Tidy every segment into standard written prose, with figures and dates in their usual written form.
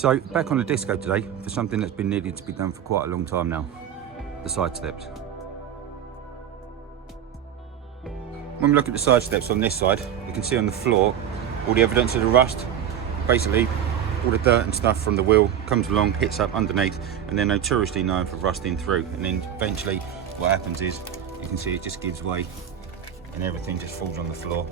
So back on the disco today for something that's been needed to be done for quite a long time now, the side steps. When we look at the side steps on this side, you can see on the floor all the evidence of the rust. Basically all the dirt and stuff from the wheel comes along, hits up underneath, and they're notoriously known for rusting through, and then eventually what happens is you can see it just gives way and everything just falls on the floor.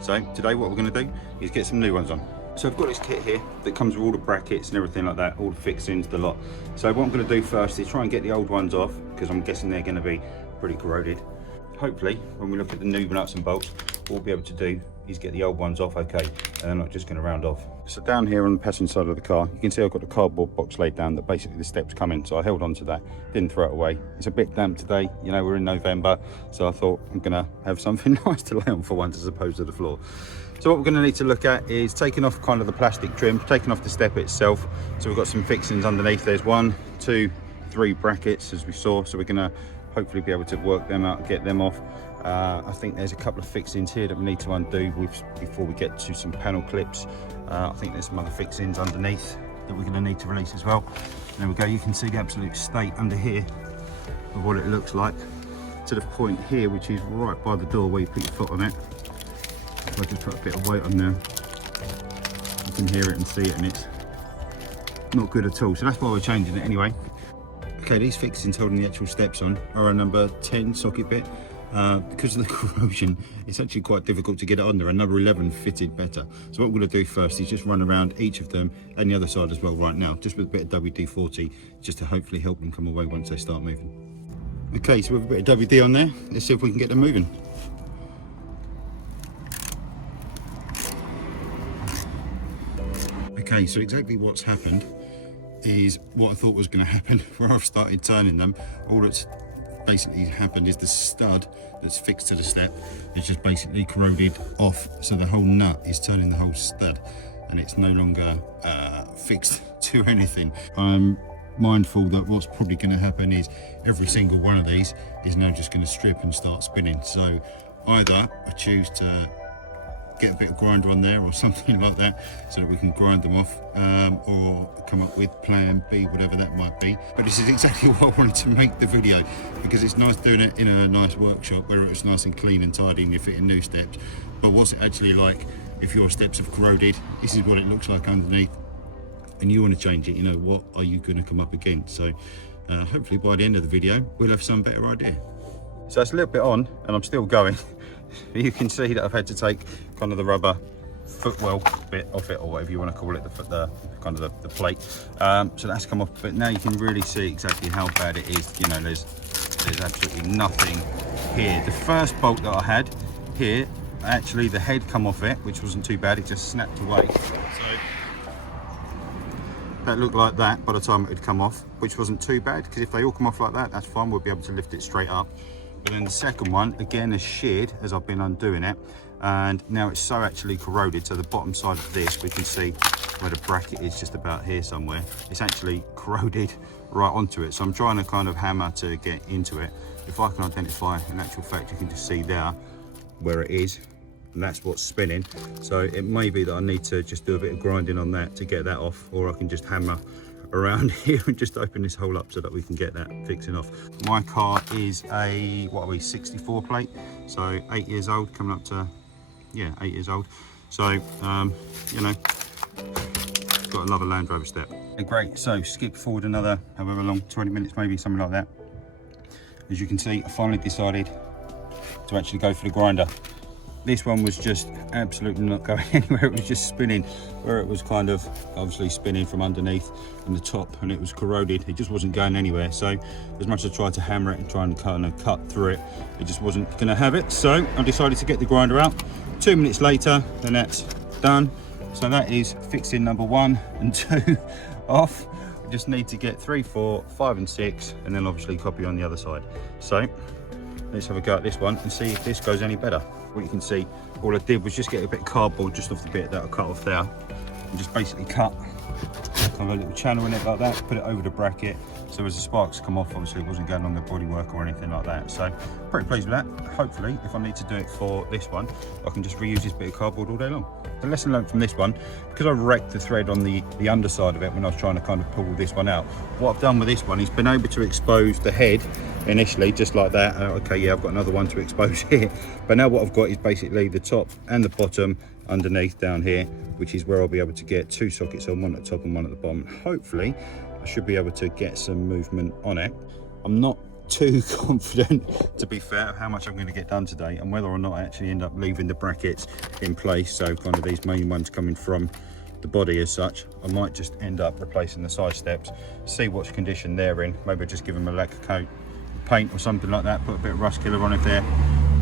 So today what we're going to do is get some new ones on. So I've got this kit here that comes with all the brackets and everything like that, all the fixings, the lot. So what I'm going to do first is try and get the old ones off, because I'm guessing they're going to be pretty corroded. Hopefully when we look at the new nuts and bolts, what we'll be able to do is get the old ones off okay, and I'm not just going to round off. So down here on the passenger side of the car, you can see I've got the cardboard box laid down that basically the steps come in, so I held on to that, didn't throw it away. It's a bit damp today, you know, we're in November, so I thought I'm going to have something nice to lay on for once as opposed to the floor. So what we're going to need to look at is taking off kind of the plastic trim, taking off the step itself. So we've got some fixings underneath. There's 1, 2, 3 brackets as we saw, so we're going to hopefully be able to work them out, get them off. I think there's a couple of fixings here that we need to undo before we get to some panel clips. I think there's some other fixings underneath that we're going to need to release as well. There we go, you can see the absolute state under here of what it looks like, to the point here which is right by the door where you put your foot on it. If I just put a bit of weight on there, you can hear it and see it, and it's not good at all. So that's why we're changing it anyway. Okay, these fixings holding the actual steps on are a number 10 socket bit. Because of the corrosion, it's actually quite difficult to get it on there. A number 11 fitted better. So what we're going to do first is just run around each of them and the other side as well right now, just with a bit of WD-40, just to hopefully help them come away once they start moving. Okay, so with a bit of WD on there, let's see if we can get them moving. Okay, so exactly what's happened is what I thought was going to happen. Where I've started turning them, all that's basically happened is the stud that's fixed to the step is just basically corroded off, so the whole nut is turning the whole stud and it's no longer fixed to anything. I'm mindful that what's probably going to happen is every single one of these is now just going to strip and start spinning. So either I choose to get a bit of grinder on there or something like that so that we can grind them off, or come up with plan B, whatever that might be. But this is exactly what I wanted to make the video, because it's nice doing it in a nice workshop where it's nice and clean and tidy and you're fitting new steps. But what's it actually like if your steps have corroded? This is what it looks like underneath, and you want to change it, you know, what are you going to come up against? So hopefully by the end of the video we'll have some better idea. So it's a little bit on and I'm still going. You can see that I've had to take kind of the rubber footwell bit off it, or whatever you want to call it, the kind of the plate. So that's come off, but now you can really see exactly how bad it is. You know, there's absolutely nothing here. The first bolt that I had here, actually the head come off it, which wasn't too bad, it just snapped away. So that looked like that by the time it had come off, which wasn't too bad, because if they all come off like that, that's fine, we'll be able to lift it straight up. But then the second one, again, is sheared as I've been undoing it, and now it's so actually corroded. So the bottom side of this, we can see where the bracket is just about here somewhere. It's actually corroded right onto it. So I'm trying to kind of hammer to get into it. If I can identify, in actual fact, you can just see there where it is, and that's what's spinning. So it may be that I need to just do a bit of grinding on that to get that off, or I can just hammer around here and just open this hole up so that we can get that fixing off. My car is a, what are we, 64 plate, so 8 years old, coming up to, yeah, 8 years old. So you know, got another Land Rover step. Okay, great, so skip forward another however long, 20 minutes maybe, something like that. As you can see, I finally decided to actually go for the grinder. This one was just absolutely not going anywhere. It was just spinning where it was kind of obviously spinning from underneath and the top, and it was corroded. It just wasn't going anywhere. So as much as I tried to hammer it and try and kind of cut through it, it just wasn't going to have it. So I decided to get the grinder out. 2 minutes later, and that's done. So that is fixing number 1 and 2 off. We just need to get 3, 4, 5 and 6, and then obviously copy on the other side. So let's have a go at this one and see if this goes any better. What you can see, all I did was just get a bit of cardboard just off the bit that I cut off there, and just basically cut kind of a little channel in it like that, put it over the bracket, so as the sparks come off, obviously it wasn't going on the bodywork or anything like that. So pretty pleased with that. Hopefully, if I need to do it for this one, I can just reuse this bit of cardboard all day long. The lesson learned from this one, because I wrecked the thread on the underside of it when I was trying to kind of pull this one out, what I've done with this one is been able to expose the head initially, just like that. Okay, yeah, I've got another one to expose here, but now what I've got is basically the top and the bottom underneath down here, which is where I'll be able to get 2 sockets on, one at the top and one at the bottom. Hopefully I should be able to get some movement on it. I'm not too confident, to be fair, of how much I'm going to get done today and whether or not I actually end up leaving the brackets in place, so kind of these main ones coming from the body as such. I might just end up replacing the side steps, see what condition they're in, maybe just give them a lacquer coat, paint or something like that, put a bit of rust killer on if they're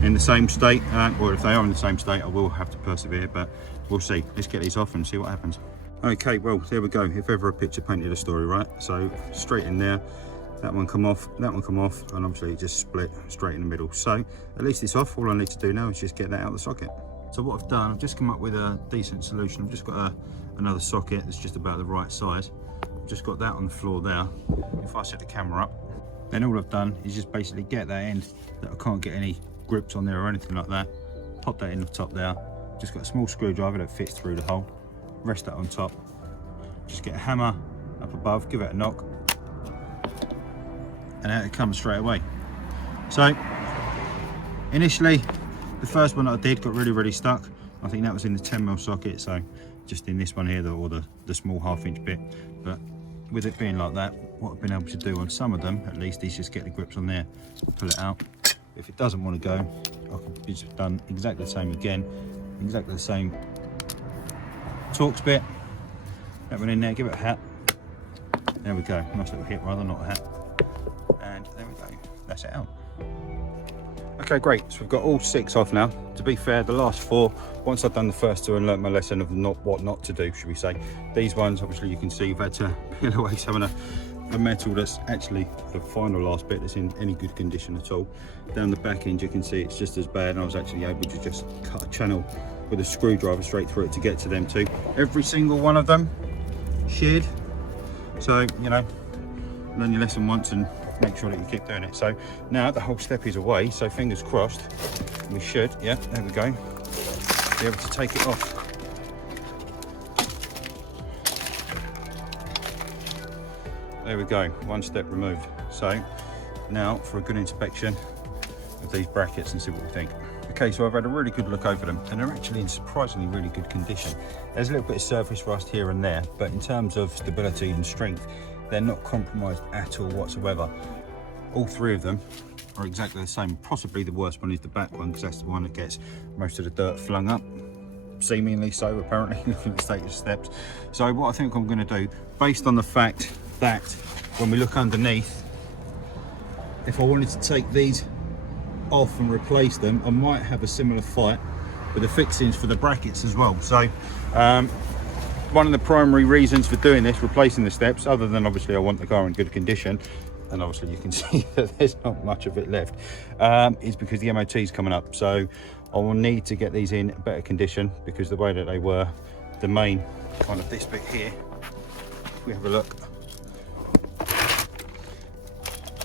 in the same state, or if they are in the same state I will have to persevere, but we'll see. Let's get these off and see what happens. Okay, well, there we go. If ever a picture painted a story, right? So straight in there, that one come off, that one come off, and obviously it just split straight in the middle. So at least it's off. All I need to do now is just get that out of the socket. So what I've done, I've just come up with a decent solution. I've just got another socket that's just about the right size. I've just got that on the floor there. If I set the camera up, then all I've done is just basically get that end that I can't get any grips on there or anything like that, pop that in the top there. Just got a small screwdriver that fits through the hole, rest that on top, just get a hammer up above, give it a knock, and out it comes straight away. So initially the first one that I did got really stuck. I think that was in the 10mm socket, so just in this one here, or the small 1/2 inch bit. But with it being like that, what I've been able to do on some of them at least is just get the grips on there, pull it out. If it doesn't want to go, I can just done exactly the same again, exactly the same Torx bit, that one in there, give it a hat. There we go, nice little hit rather, not a hat. And there we go, that's it out. Okay, great, so we've got all 6 off now. To be fair, the last 4, once I've done the first 2 and learnt my lesson of what not to do, should we say. These ones, obviously you can see you've had to peel away some of the metal that's actually the final last bit that's in any good condition at all. Down the back end you can see it's just as bad, and I was actually able to just cut a channel with a screwdriver straight through it to get to them too. Every single one of them sheared, so you know, learn your lesson once and make sure that you keep doing it. So now the whole step is away, so fingers crossed we should, yeah, there we go, be able to take it off. There we go, 1 step removed. So now for a good inspection of these brackets and see what we think. Okay, so I've had a really good look over them and they're actually in surprisingly really good condition. There's a little bit of surface rust here and there, but in terms of stability and strength, they're not compromised at all whatsoever. All 3 of them are exactly the same. Possibly the worst one is the back one, because that's the one that gets most of the dirt flung up. Seemingly so, apparently, looking at the state of steps. So what I think I'm going to do, based on the fact that when we look underneath, if I wanted to take these off and replace them, I might have a similar fight with the fixings for the brackets as well. So one of the primary reasons for doing this, replacing the steps, other than obviously I want the car in good condition, and obviously you can see that there's not much of it left, is because the MOT is coming up. So I will need to get these in better condition, because the way that they were, the main kind of this bit here, if we have a look,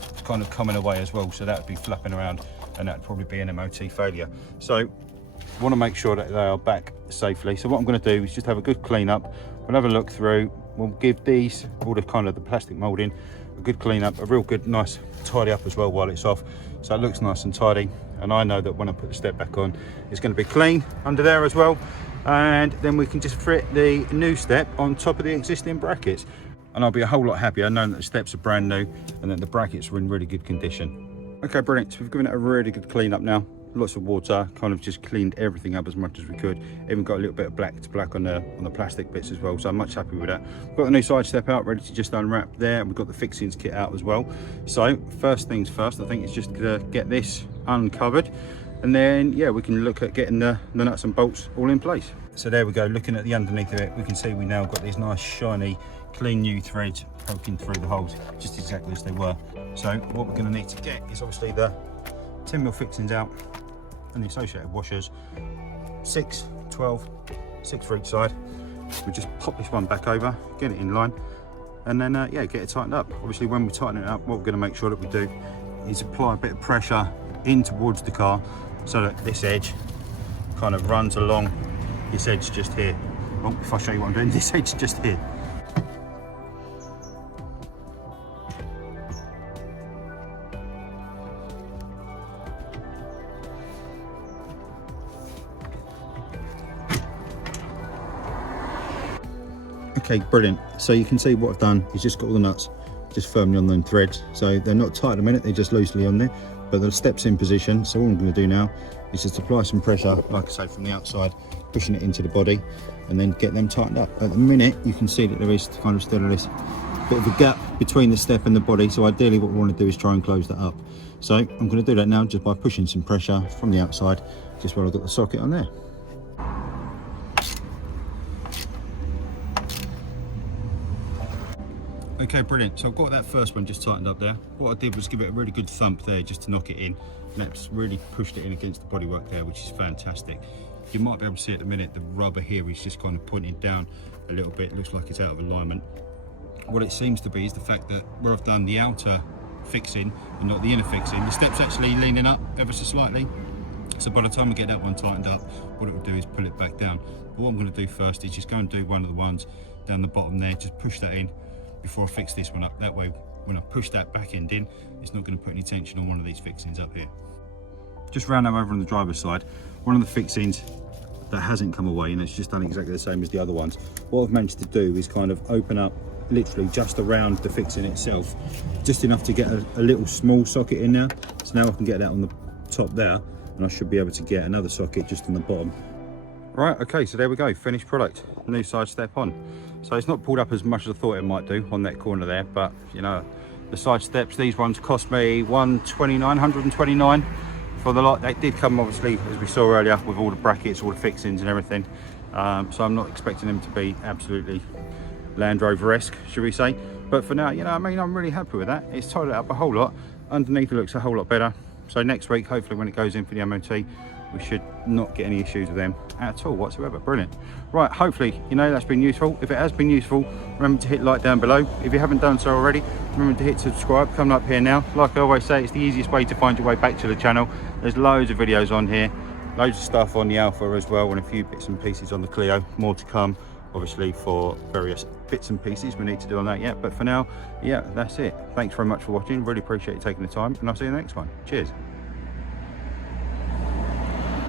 it's kind of coming away as well, so that would be flapping around and that would probably be an MOT failure. So I want to make sure that they are back safely. So what I'm going to do is just have a good clean up. We'll have a look through, we'll give these, all the kind of the plastic moulding, a good clean up, a real good nice tidy up as well while it's off, so it looks nice and tidy. And I know that when I put the step back on, it's going to be clean under there as well, and then we can just fit the new step on top of the existing brackets, and I'll be a whole lot happier knowing that the steps are brand new and that the brackets are in really good condition. Okay, brilliant. So we've given it a really good clean up now. Lots of water, kind of just cleaned everything up as much as we could. Even got a little bit of black to black on the plastic bits as well, so I'm much happy with that. We've got the new side step out, ready to just unwrap there. We've got the fixings kit out as well. So first things first, I think it's just to get this uncovered, and then yeah, we can look at getting the nuts and bolts all in place. So there we go, looking at the underneath of it, we can see we now got these nice shiny clean new threads poking through the holes just exactly as they were. So what we're going to need to get is obviously the 10mm fixings out and the associated washers, 6, 12, 6 for each side. We just pop this one back over, get it in line, and then yeah, get it tightened up. Obviously when we tighten it up, what we're going to make sure that we do is apply a bit of pressure in towards the car so that this edge kind of runs along this edge just here. Well, if I show you what I'm doing, this edge just here. Okay, brilliant. So you can see what I've done is just got all the nuts just firmly on them threads. So they're not tight at the minute, they're just loosely on there, but the step's in position. So all I'm going to do now is just apply some pressure, like I say, from the outside, pushing it into the body, and then get them tightened up. At the minute, you can see that there is kind of still this bit of a gap between the step and the body. So ideally what we want to do is try and close that up. So I'm going to do that now just by pushing some pressure from the outside, just where I've got the socket on there. Okay, brilliant. So I've got that first one just tightened up there. What I did was give it a really good thump there just to knock it in. And that's really pushed it in against the bodywork there, which is fantastic. You might be able to see at the minute the rubber here is just kind of pointing down a little bit. It looks like it's out of alignment. What it seems to be is the fact that where I've done the outer fixing and not the inner fixing, the step's actually leaning up ever so slightly. So by the time I get that one tightened up, what it will do is pull it back down. But what I'm going to do first is just go and do one of the ones down the bottom there, just push that in before I fix this one up. That way when I push that back end in, it's not going to put any tension on one of these fixings up here. Just round them over on the driver's side, one of the fixings that hasn't come away and it's just done exactly the same as the other ones, what I've managed to do is kind of open up literally just around the fixing itself, just enough to get a little small socket in there. So now I can get that on the top there, and I should be able to get another socket just on the bottom. Right, okay, so there we go, finished product, new side step on. So it's not pulled up as much as I thought it might do on that corner there, but you know, the side steps, these ones cost me $129 for the lot. They did come obviously, as we saw earlier, with all the brackets, all the fixings and everything. So I'm not expecting them to be absolutely Land Rover-esque, should we say. But for now, you know, I mean, I'm really happy with that. It's tidied it up a whole lot. Underneath it looks a whole lot better. So next week, hopefully when it goes in for the MOT, we should not get any issues with them at all whatsoever. Brilliant. Right, hopefully, you know, that's been useful. If it has been useful, remember to hit like down below. If you haven't done so already, remember to hit subscribe. Coming up here now, like I always say, it's the easiest way to find your way back to the channel. There's loads of videos on here, loads of stuff on the Alpha as well, and a few bits and pieces on the Clio. More to come, obviously, for various bits and pieces we need to do on that yet. But for now, yeah, that's it. Thanks very much for watching. Really appreciate you taking the time, and I'll see you in the next one. Cheers.